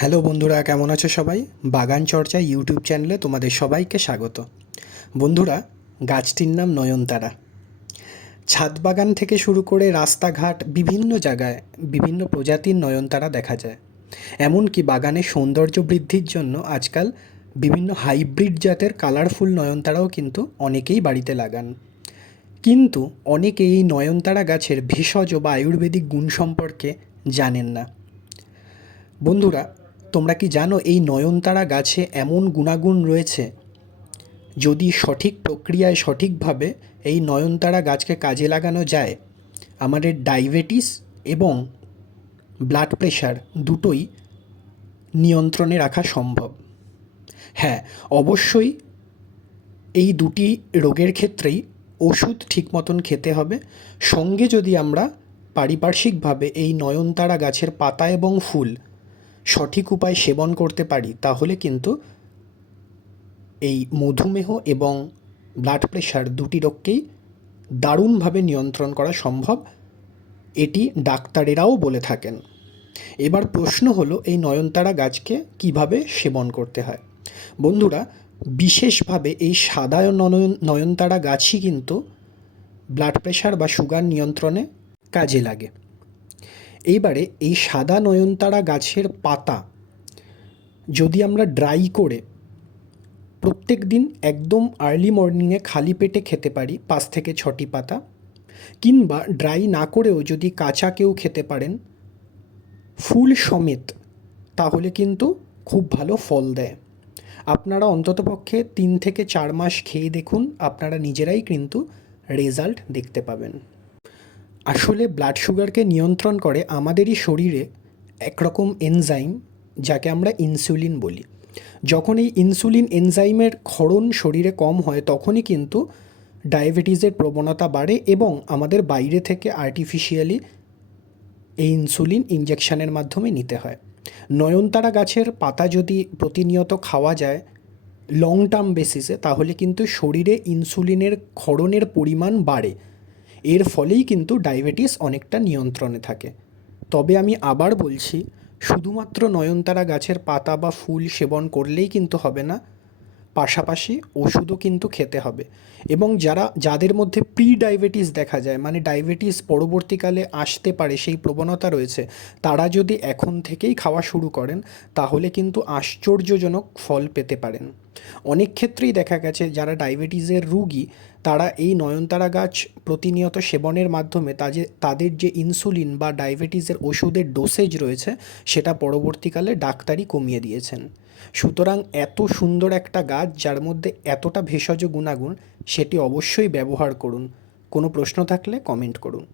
Hello বন্ধুরা, কেমন আছো সবাই? বাগান চর্চা ইউটিউব চ্যানেলে তোমাদের সবাইকে স্বাগত। বন্ধুরা, গাছটির নাম নয়নতারা। ছাদ বাগান থেকে শুরু করে রাস্তাঘাট, বিভিন্ন জায়গায় বিভিন্ন প্রজাতির নয়নতারা দেখা যায়। এমনকি বাগানের সৌন্দর্য বৃদ্ধির জন্য আজকাল বিভিন্ন হাইব্রিড জাতের কালারফুল নয়নতারাও কিন্তু অনেকেই বাড়িতে লাগান। কিন্তু অনেকে এই নয়নতারা গাছের ভেষজ বা আয়ুর্বেদিক গুণ সম্পর্কে জানেন না। বন্ধুরা তোমরা কি জানো এই নয়নতারা গাছে এমন গুণাগুণ রয়েছে? যদি সঠিক প্রক্রিয়ায় সঠিকভাবে এই নয়নতারা গাছকে কাজে লাগানো যায়, আমাদের ডায়াবেটিস এবং ব্লাড প্রেশার দুটোই নিয়ন্ত্রণে রাখা সম্ভব। হ্যাঁ অবশ্যই এই দুটি রোগের ক্ষেত্রেই ওষুধ ঠিক মতন খেতে হবে। সঙ্গে যদি আমরা পারিপার্শ্বিকভাবে এই নয়নতারা গাছের পাতা এবং ফুল সঠিক উপায় সেবন করতে পারি, তাহলে কিন্তু এই মধুমেহ এবং ব্লাড প্রেশার দুটি রোগকেই দারুণভাবে নিয়ন্ত্রণ করা সম্ভব, এটি ডাক্তারেরাও বলে থাকেন। এবার প্রশ্ন হলো, এই নয়নতারা গাছকে কীভাবে সেবন করতে হয়? বন্ধুরা, বিশেষভাবে এই সাদা নয়ন, নয়নতারা গাছই কিন্তু ব্লাড প্রেশার বা সুগার নিয়ন্ত্রণে কাজে লাগে। এইবারে এই সাদা নয়নতারা গাছের পাতা যদি আমরা ড্রাই করে প্রত্যেক দিন একদম আর্লি মর্নিংয়ে খালি পেটে খেতে পারি, পাঁচ থেকে ছটি পাতা, কিংবা ড্রাই না করেও যদি কাঁচা কেউ খেতে পারেন, ফুল সমেত, তাহলে কিন্তু খুব ভালো ফল দেয়। আপনারা অন্ততপক্ষে তিন থেকে চার মাস খেয়ে দেখুন, আপনারা নিজেরাই কিন্তু রেজাল্ট দেখতে পাবেন। আসলে ব্লাড সুগারকে নিয়ন্ত্রণ করে আমাদেরই শরীরে একরকম এনজাইম যাকে আমরা ইনসুলিন বলি। যখন এই ইনসুলিন এনজাইমের ক্ষরণ শরীরে কম হয়, তখনই কিন্তু ডায়াবেটিসের প্রবণতা বাড়ে এবং আমাদের বাইরে থেকে আর্টিফিশিয়ালি এই ইনসুলিন ইঞ্জেকশনের মাধ্যমে নিতে হয়। নয়নতারা গাছের পাতা যদি প্রতিনিয়ত খাওয়া যায় লং টার্ম বেসিসে তাহলে কিন্তু শরীরে ইনসুলিনের ক্ষরণের পরিমাণ বাড়ে। এর ফলেই কিন্তু ডায়াবেটিস অনেকটা নিয়ন্ত্রণে থাকে। তবে আমি আবার বলছি, শুধুমাত্র নয়নতারা গাছের পাতা বা ফুল সেবন করলেই কিন্তু হবে না, পাশাপাশি ওষুধও কিন্তু খেতে হবে। এবং যারা, যাদের মধ্যে প্রি ডায়াবেটিস দেখা যায় মানে ডায়াবেটিস পরবর্তীকালে আসতে পারে, সেই প্রবণতা রয়েছে, তারা যদি এখন থেকেই খাওয়া শুরু করেন, তাহলে কিন্তু আশ্চর্যজনক ফল পেতে পারেন। অনেক ক্ষেত্রেই দেখা গেছে যারা ডায়াবেটিসের রুগী, তারা এই নয়নতারা গাছ প্রতিনিয়ত সেবনের মাধ্যমে তাদের তাদের যে ইনসুলিন বা ডায়াবেটিসের ওষুধের ডোসেজ রয়েছে, সেটা পরবর্তীকালে ডাক্তারই কমিয়ে দিয়েছেন। সুতরাং এত সুন্দর একটা গাছ যার মধ্যে এতটা ভেষজ গুণাগুণ, সেটি অবশ্যই ব্যবহার করুন। কোনো প্রশ্ন থাকলে কমেন্ট করুন।